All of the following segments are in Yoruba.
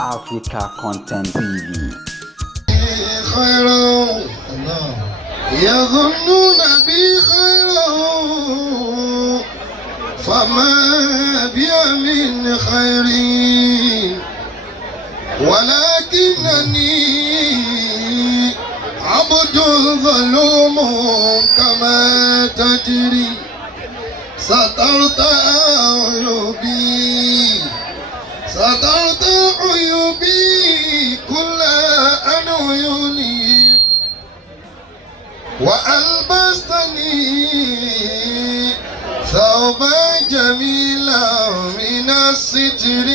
Africa Content TV. خيرا يظنون بي خيرا فما بي من خير ولكنني عبد ظلوم كما تدري سترت عيوبي كل عيوني وألبستني ثوبا جميلا من الستر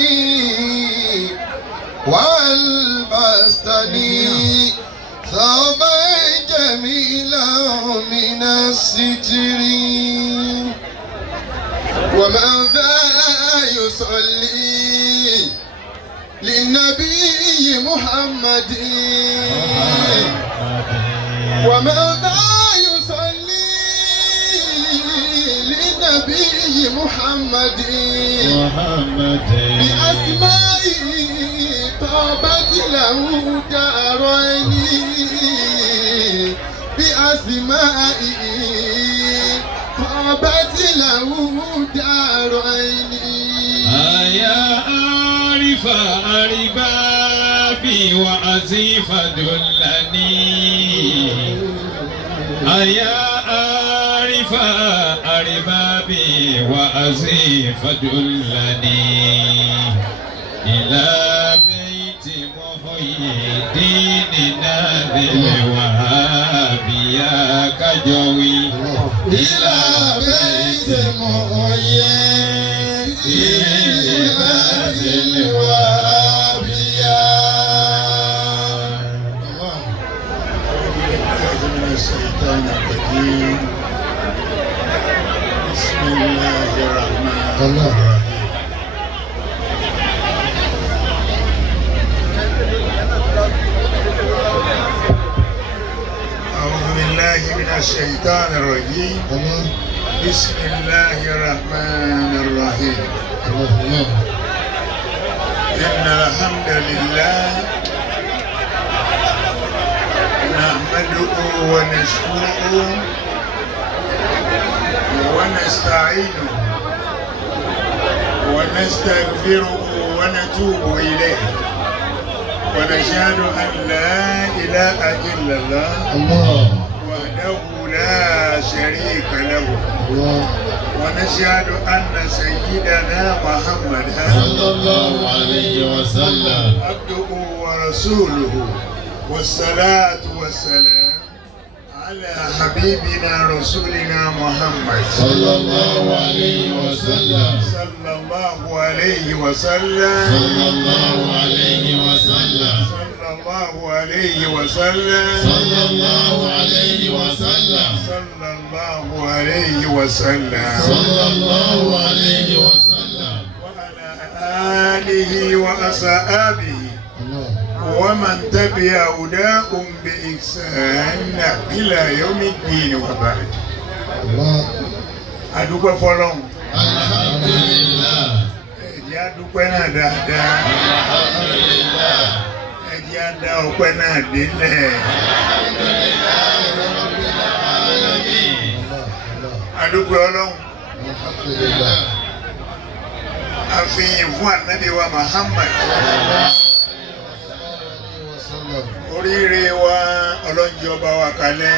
وألبستني ثوبا جميلا من الستر وماذا يصلي للنبي محمد وماذا يصلي للنبي محمد بأسمائه طابت له دارين بأسمائه طابت له دارين يا عارف أربابي وأزيف دلني يا عارف أربابي وأزيف دلني إلى بيت محيي الدين نادي الوهابي يا كجوي إلى بيت محيي الدين نادي الوهابي من الشيطان الرجيم بسم الله الرحمن الرحيم أعوذ بالله من الشيطان الرجيم بسم الله الرحمن الرحيم إن الحمد لله نحمده ونشكره ونستعينه ونستغفره ونتوب إليه ونشهد أن لا إله إلا الله وحده لا شريك له ونشهد أن سيدنا محمد صلى الله عليه وسلم عبده ورسوله والصلاة والسلام على حبيبنا رسولنا محمد صلى الله عليه وسلم صلى الله عليه وسلم صلى الله عليه وسلم صلى الله عليه وسلم صلى الله عليه وسلم صلى الله عليه وسلم صلى الله عليه وسلم وعلى آله وأصحابه ومن تبع هداهم بإحسان إلى يوم الدين وبعد. Adúpẹ́ fọ́lọ́run. Alhamdulillah. Ẹ jẹ́ á dúpẹ́ náà dáadáa. Alhamdulillah. Ẹ jẹ́ á dá ọpẹ́ náà délẹ̀. Alhamdulillah rabbil alamin. Adúpẹ́ Ọlọ́run. Alhamdulillah. Àfihàn fún Ànábì wa Muhammad. Oríire wa ọlọ́njẹ́ ọba wa kalẹ̀.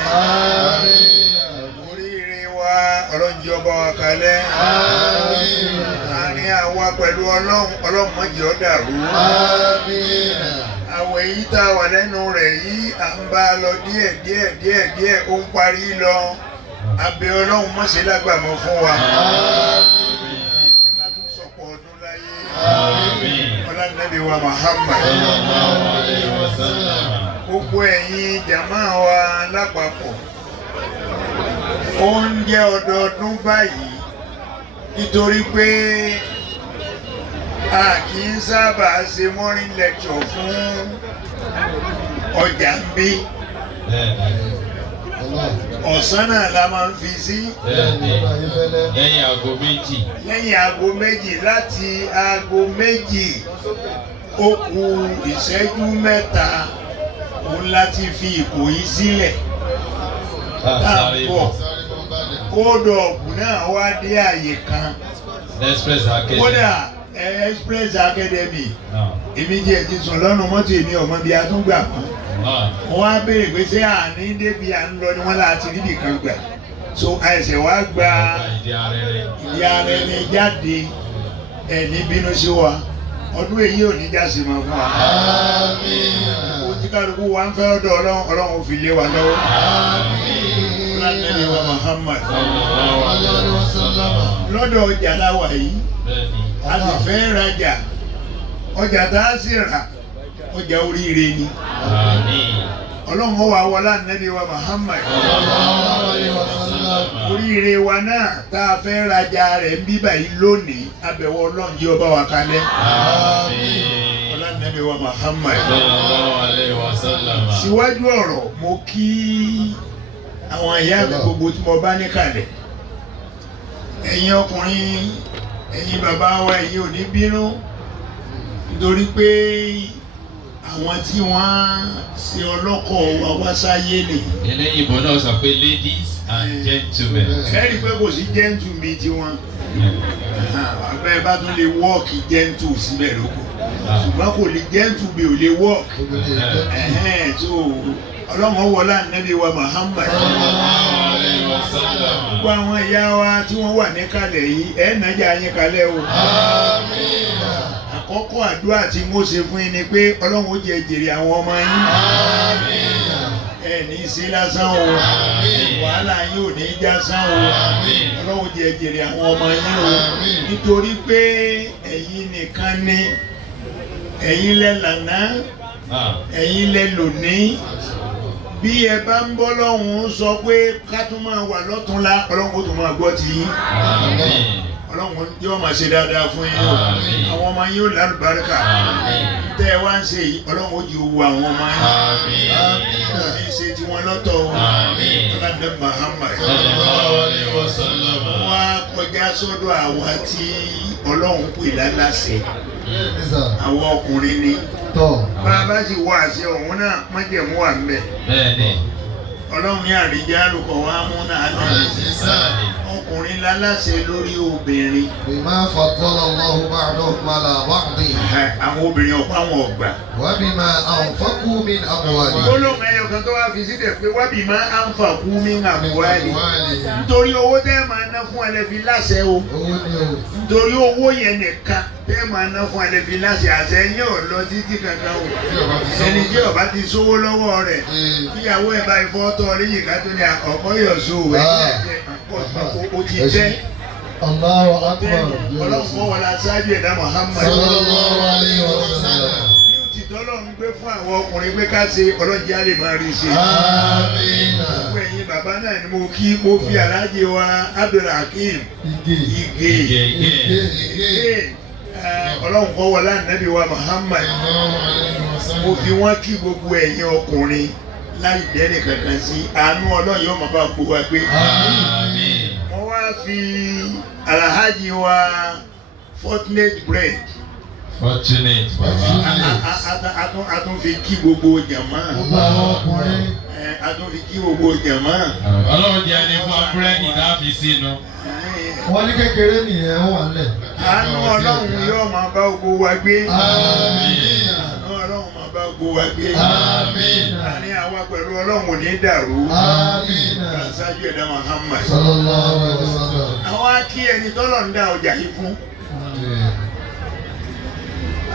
Oríire wa ọlọ́njẹ́ ọba wa kalẹ̀. Àárín àwa pẹ̀lú Ọlọ́run má jẹ́ ó dàrú. Àwẹ̀ yìí tá a wà lẹ́nu rẹ̀ yìí à ń bá a lọ díẹ̀ ó ń parí lọ. Abẹ́ Ọlọ́run má ṣe lágbàmọ́ fún wa. Ká tún sọ̀pọ̀ ọdún láyé. Ọlọ́nàbí wa Muhammad. Gbogbo ẹ̀yin jàmá wa lápapọ̀ ó ń jẹ́ ọdọọdún báyìí nítorí pé a kì í sábà ṣe morning lecture fún ọjà ń bí ọ̀sán náà la máa ń fi sí. Bẹ́ẹ̀ni, lẹ́yìn aago méjì. Lẹ́yìn aago méjì, láti aago méjì ó kù ìṣẹ́jú mẹ́ta òun láti fi Ìkòyí sílẹ̀. Táàbọ̀ kódọ̀ọ̀bù náà wá dé àyè kan. Express Academy. Kódà Express Academy. Èmi jẹ́ ti sùn lọ́nà mọ́tò èmi ọmọ bíi atúngbà kan. Wọ́n á béèrè pé ṣé àní débi à ń lọ ni wọ́n láti rí nìkan gbà. So àìsè wá gba ìdí arẹrẹ jáde ẹ̀ ní bínú sí wa. Ọdún èyí ò ní jásí mọ́ fún wa. Ó ti kálukú wa ń fẹ́ ọ̀dọ̀ Ọlọ́run fi lé wa lọ́wọ́. Ọlọ́run wa Muhammad. Lọ́dọ̀ ọjà láwa yìí, a sì fẹ́ rajà. Ọjà tá a sì rà, ọjà oríire ni. Ọlọ́run wa wọlá Ànábì wa Muhammad. Oríire wa náà tá a fẹ́ rajà rẹ̀ ń bíbà yìí lónìí, abẹ̀wò Ọlọ́run yìí ọba wa kalẹ̀. Ọlá Ànábì wa Muhammad. Síwájú ọ̀rọ̀ mo kí àwọn ìyá mi gbogbo tí mo bá ní kalẹ̀. Ẹ̀yin ọkùnrin, ẹ̀yin bàbá wa, ẹ̀yin ò ní bínú nítorí pé àwọn tí wọ́n ṣe ọlọ́kọ̀ wa wá sáyé nì. Eléyìí ìbò náà sọ pé ladies and gentlemen. Ẹ̀rí pé kò sí gentle mi tiwọn. Àgbẹ̀ bá tún lè wọ́ọ̀kì gentle síbẹ̀ lóko. Ṣùgbọ́n kò lè gentle mi ò lè wọ́ọ̀kì. Ọlọ́run wọlá Ànábì wa Muhammad. Gbogbo àwọn ìyá wa tí wọ́n wà níkàlẹ̀ yìí, ẹ̀ nájà yín kalẹ̀ o. Àkọ́kọ́ àdúrà tí mo ṣe fún yín ni pé Ọlọ́run ó jẹ jèrè àwọn ọmọ yín. Ẹ ní sí lásán o. Wàhálà yín ò ní já sán o. Ọlọ́run jẹ jèrè àwọn ọmọ yín o. Nítorí pé ẹ̀yin nìkan ni, ẹ̀yin lẹ lànà, ẹ̀yin lẹ lónìí. Bí ẹ bá ń bọ́ lọ́hùn sọ pé ká tún máa wà lọ́túnla, Ọlọ́run ó tún máa gbọ́ ti yín. Ọlọ́run yóò máa ṣe dáadáa fún yín o. Àwọn ọmọ yín ó lálùbáríkà. Tẹ́ ẹ wá ń ṣe yìí, Ọlọ́run ó jẹ́ owó àwọn ọmọ yín. Ní ṣe tí wọ́n lọ́tọ̀ o. Ọlọ́dẹ Muhammad. Wọ́n á kọjá sọ́dọ̀ àwa tí Ọlọ́run pè láláṣẹ. Àwọn ọkùnrin ni. Bàbá sì wọ àṣẹ ọ̀hún náà, májẹ̀mú wà ń bẹ̀. Ọlọ́run ní àríjá lùkọ̀ wá mú náà lọ́rùn. Ọkùnrin láláṣẹ lórí obìnrin. Bima faddala Allahu ba'dahum ala ba'din. Àwọn obìnrin ọ̀pá wọn ọ̀gbà. Wa bima anfaqu min amwalihim. Gbólóhùn ẹyọ kan tó wá fi sílẹ̀ pé wa bima anfaqu min amwalihim. Nítorí owó tẹ́ máa ná fún ẹlẹ́fi láṣẹ o. Nítorí owó yẹn nìkan tẹ́ máa ná fún ẹlẹ́fi láṣẹ àṣẹ yẹn ò lọ títí kankan o. Ẹni tí ọba ti sówó lọ́wọ́ rẹ̀, ìyàwó ẹ̀ bá ifọ́ tọ́ lẹ́yìn ká tó ní ọkọ yọ̀ọ̀sọ o ti tẹ́. Allahu akbar. Ọlọ́run fọ́ wọlé aṣáájú ẹ̀dá Muhammad. Sallallahu alayhi wa sallam. Ti tọ́lọ́run gbé fún àwọn ọkùnrin pé ká ṣe ọlọ́jà lè máa rí ṣe. Àmín. Gbogbo ẹ̀yin bàbá náà ni mo kí, mo fi aláàjì wa Abdulhakeem Ige. Ọlọ́run fọ́ wọlé Ànábì wa Muhammad. Mo fi wọ́n kí gbogbo ẹ̀yin ọkùnrin láì dẹ́rẹ̀ kankan sí. Àánú Ọlọ́run yóò máa bá gbogbo wa gbé. Mo wá fi aláàjì wa Fortunate Bread. Fortunate. A tún fi kí gbogbo jàmá. A tún fi kí gbogbo jàmá. Ọlọ́run jẹ́ ẹni fún búrẹ́dì náà fi sínú. Wọ́n ní kékeré nìyẹn wà lẹ̀. Àánú Ọlọ́run yóò máa bá gbogbo wa gbé. Àmín. Àánú Ọlọ́run máa bá gbogbo wa gbé. Àmín. Àní àwa pẹ̀lú Ọlọ́run ò ní dàrú. Àmín. Ṣáájú ẹ̀dá Muhammad. Sallallahu alayhi wa sallam. Àwọn akí ẹni tọ́lọ̀ ń dá ọjà yìí fún.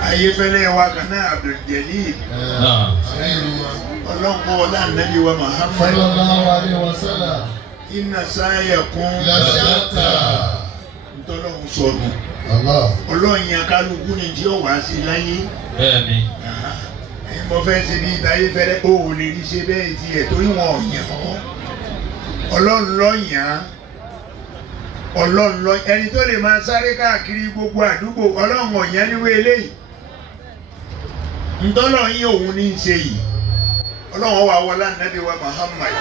Ayéfẹ́lẹ́ wa kan náà Abdul Jalil. Ọlọ́run kọ́ ọlá Ànábì wa Muhammad. Sallallahu alayhi wa sallam. Inna sa'yakum Lashata. Ntọ́lọ́run sọ̀rọ̀. Ọlọ́run yẹn kálukú ni tí ó wá sí láyé. Bẹ́ẹ̀ni. Mo fẹ́ ṣe bí Ayéfẹ́lẹ́ o ò lè rí ṣe bẹ́ẹ̀ ti ẹ̀ torí wọn ò yàn ọ́. Ọlọ́run ló yàn án. Ọlọ́run ló ẹni tó lè máa sáré káàkiri gbogbo àdúgbò Ọlọ́run ọ̀yàn níwé eléyìí. Ntọ́lọ́run yín òun ní í ṣe yìí. ọlọ́run wà wọlé ànábì wa Muhammad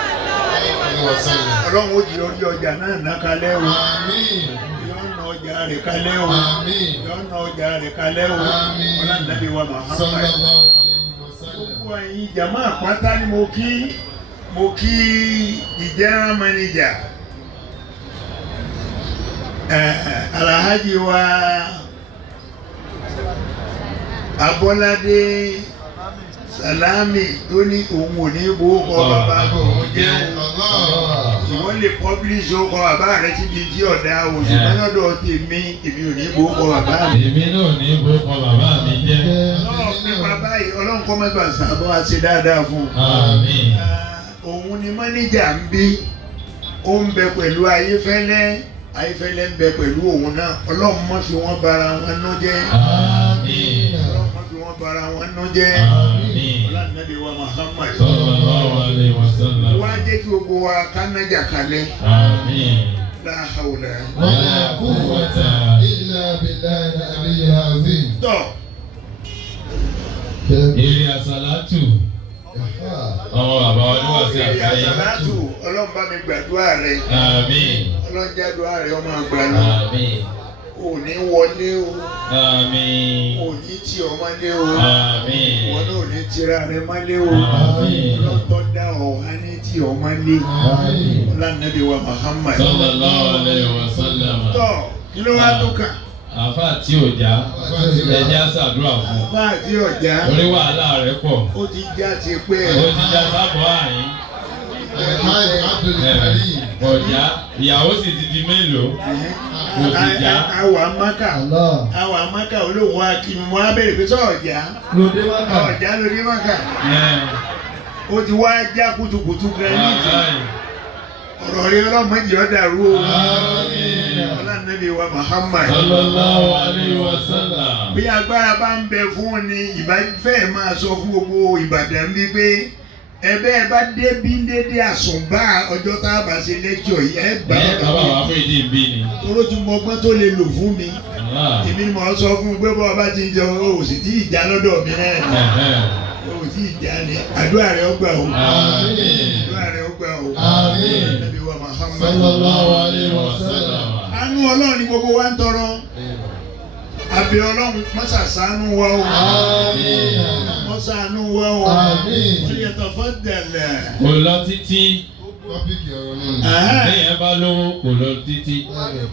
ọlọ́run ó di orí ọjà náà nákalẹ́ o yọ̀ọ̀nà ọjà rẹ̀ kalẹ́ o yọ̀ọ̀nà ọjà rẹ̀ kalẹ́ o wọlé ànábì wa Muhammad. gbogbo ẹ̀yin jàmá àpáta ni mo kí ìjẹ́rán manager Alhaji wa Abọ́ládé Salami tó ní òun ò ní bó kọ bàbá òun jẹ́ ìwọ́n lè publish ó kọ bàbá rẹ̀ ti di tí ọ̀dà oṣù mẹ́lọ́dọ̀ tèmi ò ní bó kọ bàbá mi. Èmi náà ní bó kọ bàbá mi jẹ́. Ọlọ́run ní bàbá yìí ọlọ́run kọ́ mẹ́fà sábọ́ àti dáadáa fún un. Àmín. Òun ni mọ́níjà ń bí ó ń bẹ pẹ̀lú Ayéfẹ́lẹ́ Ayéfẹ́lẹ́ ń bẹ pẹ̀lú òun náà ọlọ́run má fi wọ́n bara wọn nú jẹ́. Àmín. Ọlọ́run má fi wọ́n bara wọn nú jẹ́. Àmín. Ọlọ́nàbí wa Muhammad. Sallallahu alaihi wasallam. Wá jẹ́ kí gbogbo wa kánájà kalẹ̀. Àmín. La hawla. Wala quwwata إلا بالله العلي العظيم. Tọ́ Èrè àsàlátù. Ọmọ bàbá olúwa sí èrè àgbáyé. àsàlátù ọlọ́run bá mi gbàdúrà rẹ̀. Àmín. Ọlọ́run jádùá rẹ̀ ọmọ àgbà lọ. Àmín. Ò ní wọlé o. Àmín. Ò ní tí ọmọdé o. Àmín. Wọ́n náà ò ní tira rẹ̀ mọ́lé o. Àmín. Ọlọ́tọ́ dá ọ̀hán ní tí ọmọdé. Ọlọ́nàbí wa Muhammad. Sallallahu alaihi wasallam. Tọ́ kí ló wá tó kàn? Àfà tí ò já, ẹja ṣàdúrà fún. Àbá àti ọ̀já. Orí wàhálà rẹ̀ pọ̀. Ó ti já ti pé Ó ti já sábọ̀ àyín. الحاج عبد الكريم. Ọ̀já, ìyàwó sì ti di mélòó? Ó ti já. àwa Mákà àwa Mákà olóhùn akínú wọn á bèrè pé sọ ọ̀já ọ̀já lórí Mákà ó ti wá já kutukutu granite ọ̀rọ̀ rí ọlọ́mọdé ọ̀dàrú o ọlọ́nàbí wa Muhammad. Sallallahu alaihi wasallam. bí agbára bá ń bẹ fún ni ìbáfẹ́ máa sọ fún gbogbo Ìbàdàn bí pé ẹbẹ́ ẹ bá dé bí dédé àsùnbà ọjọ́ tá a bá ṣe lẹ́kọ̀ọ́ yìí ẹ gbà Ẹ bàbá wa fún ìdí ìbí ni. toró tí mo gbọ́n tó lè lò fún mi Allah. èmi ni mo sọ fún un pé bọ́ ọba ti ń jẹ o sì tí ìjà lọ́dọ̀ mi náà Ẹ̀hẹ́. o sì ìjà ni àdúrà rẹ ó gbà o Àmín. àdúrà rẹ ó gbà o Àmín. Ànábì wa Muhammad. Sallallahu alaihi wasallam. Àánú Ọlọ́run ni gbogbo wa ń tọrọ àbẹ̀ Ọlọ́run mọ́sàsánú wa o mọ́sàánú wa o Àmín. wọ́n yẹ tọ́fọ́ dẹ̀lẹ̀. Kò lọ títí. Tọ́pìkì ọ̀rọ̀ náà. Béèyàn bá lówó kò lọ títí.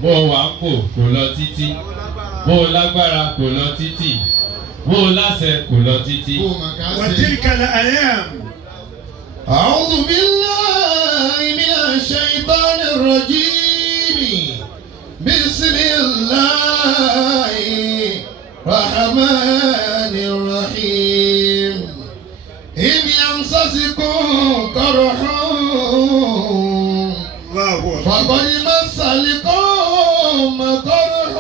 Bó o wà ń pò kò lọ títí. Bó o lágbára kò lọ títí. Bó o láṣẹ kò lọ títí. Kó o mà ká sí. وتلك الأيام أعوذ بالله من الشيطان الرجيم. بسم الله الرحمن الرحيم. إذ يمسسكم قرح الله أكبر فقد مس القوم قرح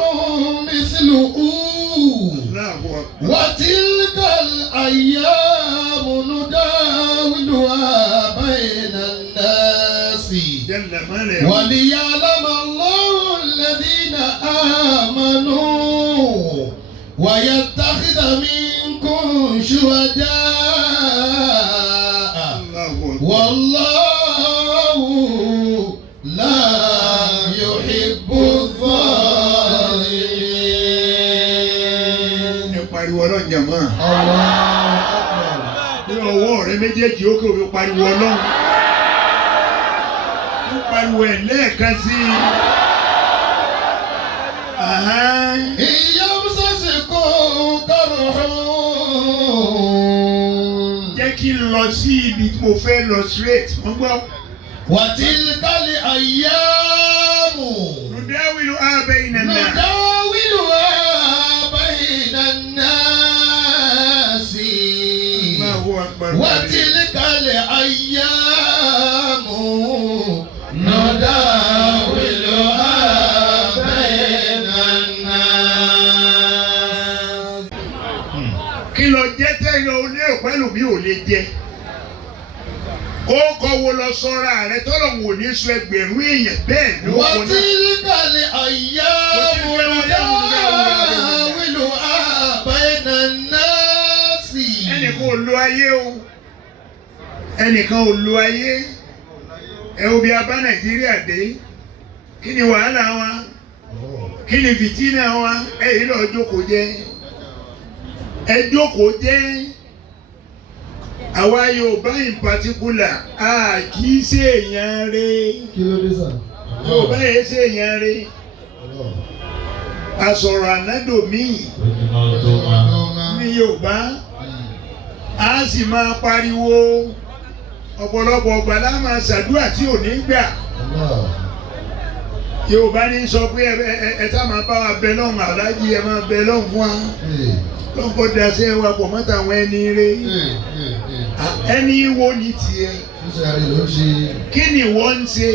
مثله الله أكبر وتلك الأيام نداولها بين الناس جل ماله وليعلم الله الذين آمنوا ويتخذ منكم شهداء الله أكبر والله لا يحب الظالمين. ẹ pariwo Ọlọ́run jàmá ní ọwọ́ rẹ méjèèjì ó kò fi pariwo Ọlọ́run ó pariwo ẹ̀ lẹ́ẹ̀kan sí i. يمسسكم قرح jẹ́ kí n lọ sí ibi tí mo fẹ́ lọ straight wọ́n gbọ́. وتلك الأيام نداولها بين الناس نداولها بين الناس الله أكبر وتلك الأيام نداولها بين الناس. kí lọ jẹ́ tẹ́yìn olé òpẹ́lú mi ò lè jẹ́ ó kọ́ wo lọ sọ́ra rẹ tọ́lọ̀ wò ní sọ ẹgbẹ̀rún èèyàn bẹ́ẹ̀ ló kọ́ náà. وتلك الأيام نداولها بين الناس. ẹnì kò lo ayé o ẹnìkan ò lo ayé ẹ wo bí a bá Nàìjíríà dé kí ni wàhálà wa kí ni fìtínà wa ẹ yìí lọ jókòó jẹ́ ẹ jókòó jẹ́ àwa Yorùbá in particular a kì í ṣe èèyàn rẹ̀ kí ló dé sà. Yorùbá yẹn ṣe èèyàn rẹ̀ asọ̀rọ̀ ànádòmíì ní Yorùbá a sì máa pariwo ọ̀pọ̀lọpọ̀ ọgbà láà máa ṣàdúrà tí ò ní gbà Yorùbá ní sọ pé ẹ tá máa bá wa bẹ lọ́hùn aláàjì ẹ máa bẹ lọ́hùn fún wa lọ́kọ̀ daṣẹ́ wa pọ̀ mọ́ta àwọn ẹni rẹ̀ ẹni wo ni tiẹ̀ kí ni wọ́n ń ṣe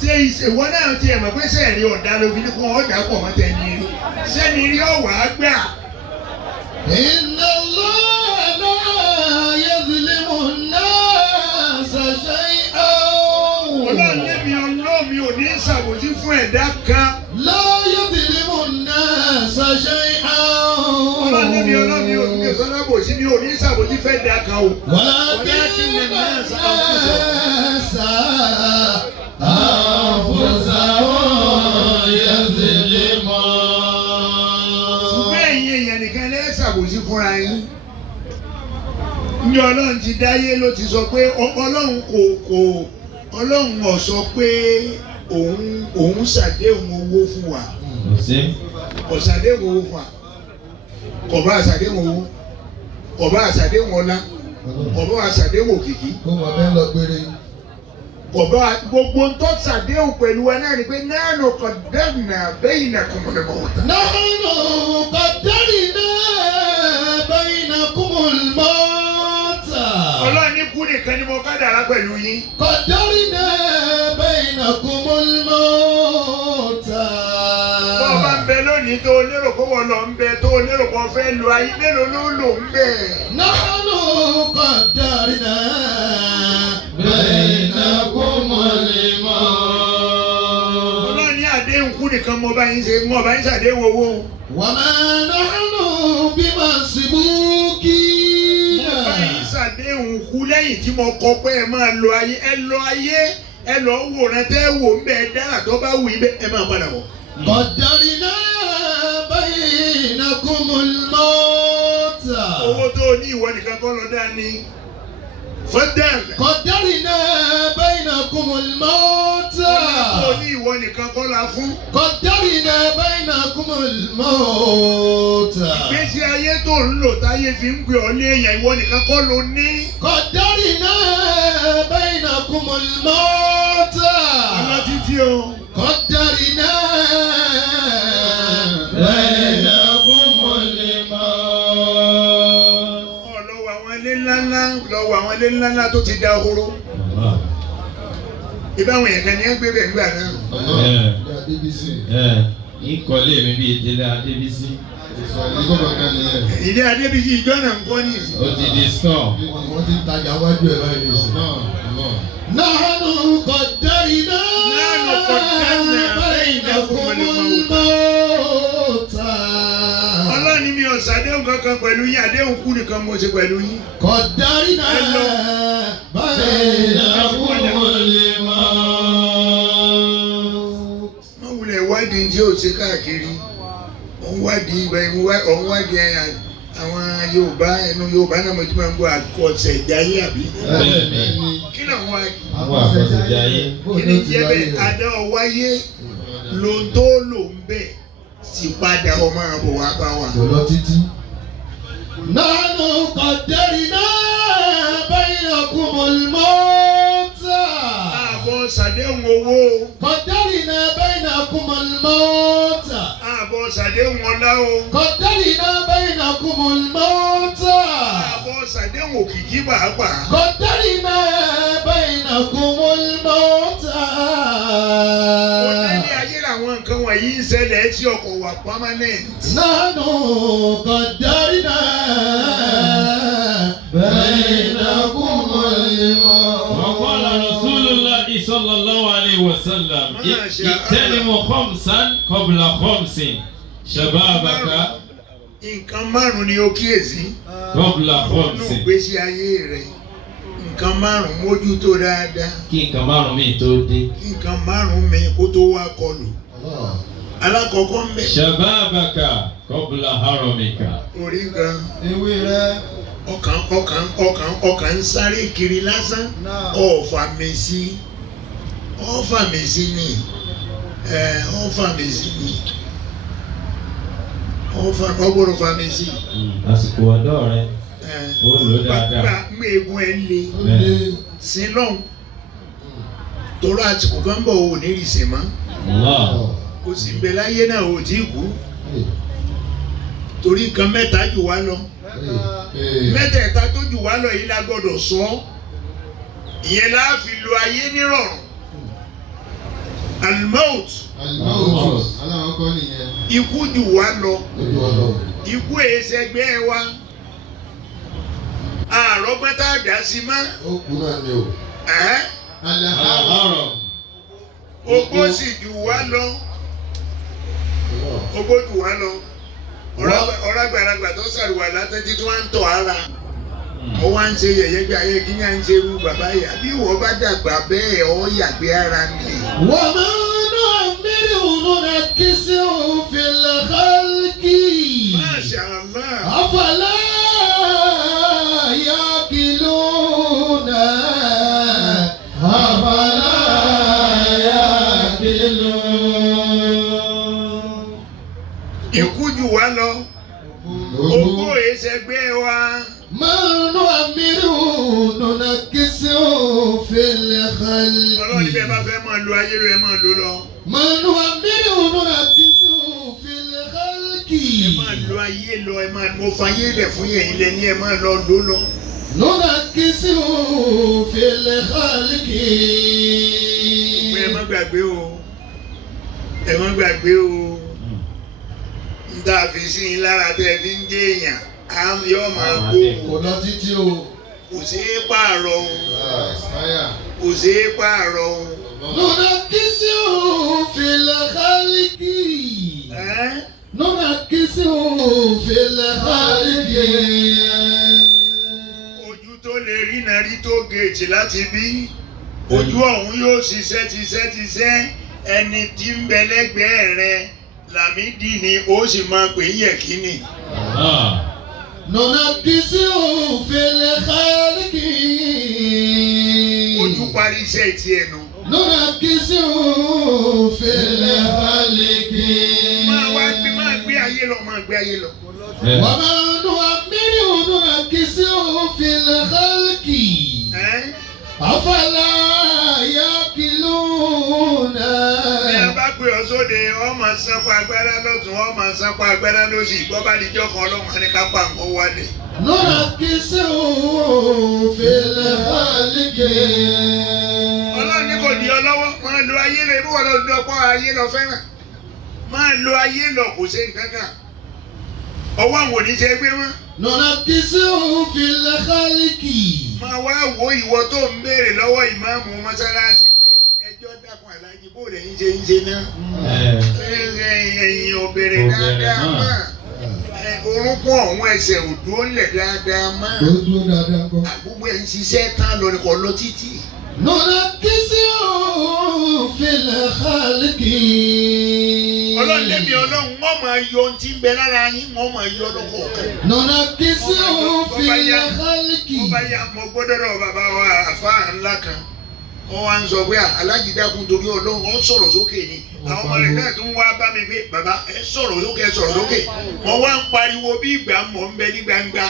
ṣe ìwọ náà tiẹ̀ mọ̀ pé sẹ́ẹ̀rí ọ̀dà ló fi ní kó ọ̀dà pọ̀ mọ́ta ẹni rẹ̀ sẹ́ni rí ọ̀wà gbà. Inna Allah la yazlimu an-nasa shay'an. Ọlọ́run lébi ọlọ́mi ò ní ṣàbòsí fún ẹ̀dá kan. La yazlimu an-nasa shay'an. Ọlọ́run lébi ọlọ́mi ò ní ṣàbòsí ní ò ní ṣàbòsí fẹ́ dá kan o. Walakinna an-nasa anfusahum yazlimun. Ṣàbòsí fúnra yín ní Ọlọ́run ti dáyé ló ti sọ pé Ọlọ́run Ọlọ́run ò sọ pé òun ṣàdéhùn owó fún wa kò ṣàdéhùn owó fún wa kò bá ṣàdéhùn owó kò bá ṣàdéhùn ọlá kò bá ṣàdéhùn òkìkí kò bá gbogbo ń tọ́ ṣàdéhùn pẹ̀lú wa náà ni pé nahnu qaddarna bainakumul mawta. Nahnu qaddarna bainakumul mawta. Ọlọ́run ní kú nìkan ni mo kádàrá pẹ̀lú yín. Qaddarna bainakumul mawta. Bọ́ bá ń bẹ lónìí tó lérò pé wọ́n lọ ń bẹ tó lérò pé wọ́n fẹ́ lo ayé mélòó ló lò ń bẹ. Nahnu qaddarna bainakumul mawta. Ọlọ́run ní àdéhùn kú nìkan mo bá yín ṣàdéhùn owó. Wa ma nahnu bimasbukina. Mo bá yín ṣàdéhùn kú lẹ́yìn tí mo kọ pé ẹ máa lo ayé ẹ lọ wòran tẹ́ wò ń bẹ dára tó bá wù yín bẹ ẹ máa padà wọ̀. Qaddarna bainakumul mawta. Owó tó ní ìwọ nìkan kọ́ lọ dá ní. Fọ́dẹ̀l. Qaddarna bainakumul mawta. Tó ní ìwọ nìkan kọ́ la fún. Qaddarna bainakumul mawta. Ìgbésí ayé tó ń lò táyé fi ń gbé ọ lé èèyàn ìwọ nìkan kọ́ ló ní. Qaddarna bainakumul mawta. Ọlọ́ títí o. Qaddarna bainakumul mawta. Lọ́wọ́ àwọn ilé ńláńlá tó ti da horo. Ìbáwọn èèyàn kan ní ẹ gbé bẹ̀ nígbà náà. Ìkọ̀lé mi bíi ìdílé Adébísí. Ilé Adébísí ìjọ náà ń kọ́ ní ìsìn. Ó ti di store. Wọ́n ti tajà wájú ẹ̀ báyìí ní ìsìn. Nahnu qaddarna bainakumul mawta. Ọlọ́run ní mi ò ṣàdéhùn kankan pẹ̀lú yín, àdéhùn kú nìkan mo ṣe pẹ̀lú yín. Qaddarna bainakumul mawta. Wọ́n wulẹ̀ wádìí tí ó ṣe káàkiri. Òun wádìí àwọn Yorùbá ẹnu Yorùbá náà mo ti máa ń gbọ́ àkọsẹ̀ ìjáyé àbí. Kí náà wá kí? Àwọn àkọsẹ̀ ìjáyé. Kí ni jẹ́ bẹ́ẹ̀? Adá ọwáyé ló ń tó lò ń bẹ̀ sì padà ọmọ àbọ̀ wá bá wa. Lọ títí. Nahnu qaddarna bainakumul mawta. Àbọ̀ ṣàdéhùn owó. Qaddarna bainakumul mawta. Àbọ̀ ṣàdéhùn ọlá o. Qaddarna bainakumul mawta. Àbọ̀ ṣàdéhùn òkìkí pàápàá. Qaddarna bainakumul mawta. Òní ayé làwọn nǹkan wọ̀nyí ń ṣẹlẹ̀ tí ọkọ̀ wà permanent. Nahnu qaddarna bainakumul mawta. وقال رسول الله صلى الله عليه وسلم اغتنم خمسا قبل خمس شبابك Nǹkan márùn-ún ni ó kíyèsí. قبل Nínú خمس. ìgbésí ayé rẹ̀. nǹkan márùn mójútó dáadáa. kí nǹkan márùn mi tó dé. kí nǹkan márùn mi kó tó wá kọlù. alákọ̀ọ́kọ́ ń bẹ. shababaka qabla haramika. orí gan. ewé rẹ. ọkàn ń sáré kiri lásán. ọ̀fà mèsì ni ọ̀fà mèsì ni ọgbọ́dọ̀ fà mèsì. àsìkò ọ̀dọ́ rẹ. ó lò dáadáa. gbà egun ẹ le. sílọ̀n torí àtìkù kan bọ̀ ò ní ìrìsè mọ́. kò sì bẹ láyé náà ò tí kú. torí nǹkan mẹ́ta jù wá lọ. mẹ́tẹ̀ẹ̀ta tó jù wá lọ yìí la gbọ́dọ̀ sọ. ìyẹn la fi lo ayé nírọ̀rùn. almout. aláwọ̀ kọ́ nìyẹn. ikú jù wá lọ. ikú èsẹ̀gbẹ́ wa. àrọ́gbọ́n tá a dá sí mọ́. ó kú náà ni o. àhárọ̀. ogbó sì jù wá lọ. ogbó jù wá lọ. ọ̀rọ̀ àgbàlagbà tó sàrùwà látẹ́tí tí wọ́n ń tọ̀ ara. ó wá ń ṣe yẹ̀yẹ́ bí ayé kí ní à ń ṣe irú bàbá yìí. àbí ìwọ bá dàgbà bẹ́ẹ̀ ọ yàgbé ara ni. wọ́n máa ń ná mílíọ̀nù rẹ̀ kí sí òfin lẹ́kọ́lùkì. Masha Allah. àfàlà yakiluna. àfàlà yakiluna. ikú jù wá lọ. ogbó èsẹ̀gbẹ́ wa. mọ́nú àmírùnù náà kí sí òfin lẹ́kọ́lùkì. ọlọ́run ní bẹ́ẹ̀ bá fẹ́ máa lo ayé lọ ẹ máa lo lọ. mọ́nú àmírùnù náà kí sí òfin lẹ́kọ́lùkì. ẹ máa lo ayé lọ ẹ máa mo fayé lẹ̀ fún yẹn ilẹ̀ ní ẹ máa lọ ló lọ. lọ́nà kí sí òfin lẹ́kọ́lùkì. pé ẹ má gbàgbé o ẹ má gbàgbé o n ta fi sí i lára tẹ fi ń gé èèyàn yóò máa gbó kò lọ títí o. kò ṣeé pààrọ̀ o kò ṣeé pààrọ̀ o. lọ́nà kí sí òfin lẹ́kọ́lùkì. lọ́nà kí sí òfin lẹ́kọ́lùkì. ojú tó lè rí náà rí tó géètì láti bí ojú ọ̀hún yóò ṣiṣẹ́ ẹni tí ń bẹ lẹ́gbẹ̀ẹ́ rẹ Lámídì ni ó sì máa pè é yẹ̀kínì. lọ́nà kí sí òfin lẹ́kọ́lùkì. ojú parí iṣẹ́ tiẹ̀ nu. lọ́nà kí sí òfin lẹ́kọ́lùkì. máa gbé ayé lọ. wọ́n máa ń lo mílíọ̀nù náà kí sí òfin lẹ́kọ́lùkì. àfàlà yakiluna. bí a bá pè ọ́ sóde ọmọ sanpó agbára lọ́tún ọmọ sanpó agbára lọ́sì gbọ́bá níjọ́ kan ọlọ́run ní ká pa nǹkan wálé. lọ́nà kí sí òfin lẹ́kọ́lùkì. ọlọ́run ní kò di ọ lọ́wọ́ máa lo ayé lọ ibú wọn lọ dọ́pọ̀ ayé lọ fẹ́ràn máa lo ayé lọ kò ṣe nǹkan kan ọwọ́ àwọn oníṣẹ́ gbé wọn. lọ́nà kí sí òfin lẹ́kọ́lùkì. máa wá wo ìwọ tó ń béèrè lọ́wọ́ ìmáàmù mọ́sálásí pé ẹjọ́ dákun aláàjì bó lẹ́yìn ṣe ń ṣe náà. ẹ̀yin òbèrè dáadáa mọ́ orúnkún ọ̀hún ẹsẹ̀ òdó ńlẹ̀ dáadáa mọ́. ó dúró dáadáa kọ́. àgbègbè ẹ̀ ń ṣiṣẹ́ tán lọ ní kò lọ títì. lọ́nà kí sí òfin lẹ́kọ́lùkì. ọlọ́run lẹ́mi ọlọ́run wọ́n máa yọ ohun tí ń bẹ lára yín wọ́n máa yọ lọ́kọ̀ ọ̀kan. lọ́nà kí sí òfin lẹ́kọ́lùkì. wọ́n bá yá mo gbọ́dọ̀ lọ bàbá wa àfáà ńlá kan wọ́n wá ń sọ pé aláàjì dákun torí ọlọ́run ó sọ̀rọ̀ sókè ni àwọn ọmọ rẹ̀ náà tún wá bá mi pé bàbá ẹ sọ̀rọ̀ sókè wọ́n wá ń pariwo bí ìgbà mọ̀ ń bẹ ní gbangba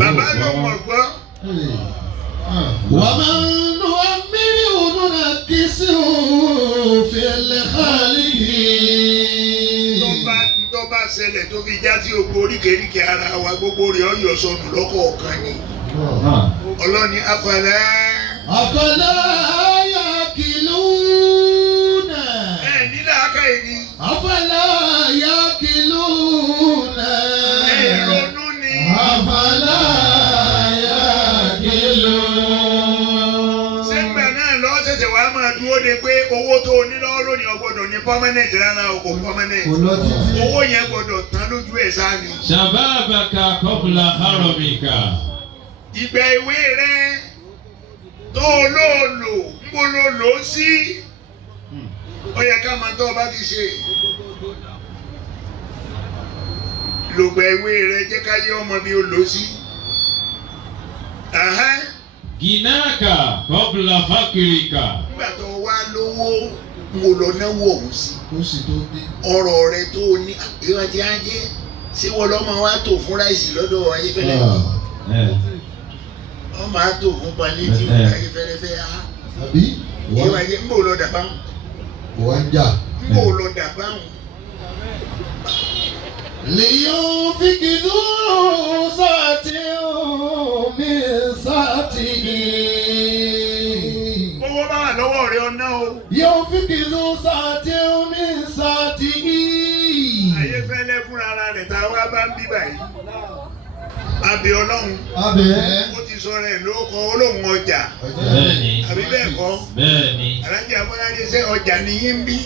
bàbá ló mọ̀ gbọ́. wọ́n máa ń lo mílíọ̀nù náà kí sí òfin lẹ́kọ́lùkì. tó bá ṣẹlẹ̀ tó fi já sí gbogbo oríkèéríkèé ara wa gbogbo rẹ̀ ó yọ sọnù lọ́kọ̀ọ̀kan ni. ọlọ́ni afẹ́lẹ́. àfàlà yakiluna. nílẹ̀ aka yìí ni. àfàlà yakiluna. ronú ni. àfàlà yakiluna. sẹ́gbẹ̀ náà lọ ṣẹ̀ṣẹ̀ wàá máa dúró de pé owó tó o ní lọ́wọ́ lónìí o gbọ́dọ̀ ní permanent rárá o kò permanent. kò lọ títí. owó yẹn gbọ́dọ̀ tán lójú ẹ̀ sáà ni. shababaka qabla haramika. ìgbà ìwé rẹ tó olóòlò ń bolo lò ó sí ó yẹ ká máa tó o bá fi ṣe lògbà ìwé rẹ jẹ́ ká yé ọmọ bí o lò ó sí. Ginaka kọ́bùlà fákìrìkà. Nígbà tó wá lówó mo lọ náwó ọ̀hún sí. Ó sì tó dé. Ọ̀rọ̀ rẹ tó o ní ìwádìí tí a ń jẹ́ ṣé wọ́n lọ́mọ wa tò fún ráìsì lọ́dọ̀ Ayéfẹ́lẹ́. Wọ́n máa tò fún palétì Ayéfẹ́lẹ́ fẹ́ ha. Àbí? Ìwádìí ń bò lọ dàbá. Wọ́n ń jà. Ń bò lọ dàbá. لينفق ذو سعة من سعته. Owó bá wà lọ́wọ́ rẹ ọ̀nà o. ينفق ذو سعة من سعته. Ayéfẹ́lẹ́ fúnra rẹ̀ tá a wá bá ń bí báyìí. Abẹ Ọlọ́run. Abẹ́. Ó ti sọ rẹ̀ ló kọ olóhùn ọjà. Bẹ́ẹ̀ni. Àbí bẹ́ẹ̀ kọ́? Bẹ́ẹ̀ni. Alájà Bọ́lájí ṣe ọjà nìyí ń bí.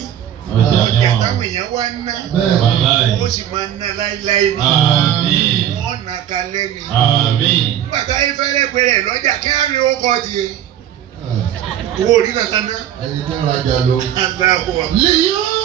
Ọjà ni Ọjà wọ́n. táwọn èèyàn wá ń ná. Wàláì. Ó sì máa ń ná láíláí ni. Àmín. Wọ́n nà kalẹ̀ ni. Àmín. Nígbà tá Ayéfẹ́lẹ́ pé rẹ̀ lọ́jà kí á ní ó kọ́ tiẹ̀. Owó orí kankan ná. Ẹni tí ń rajà ló. Aláwọ̀. لينفق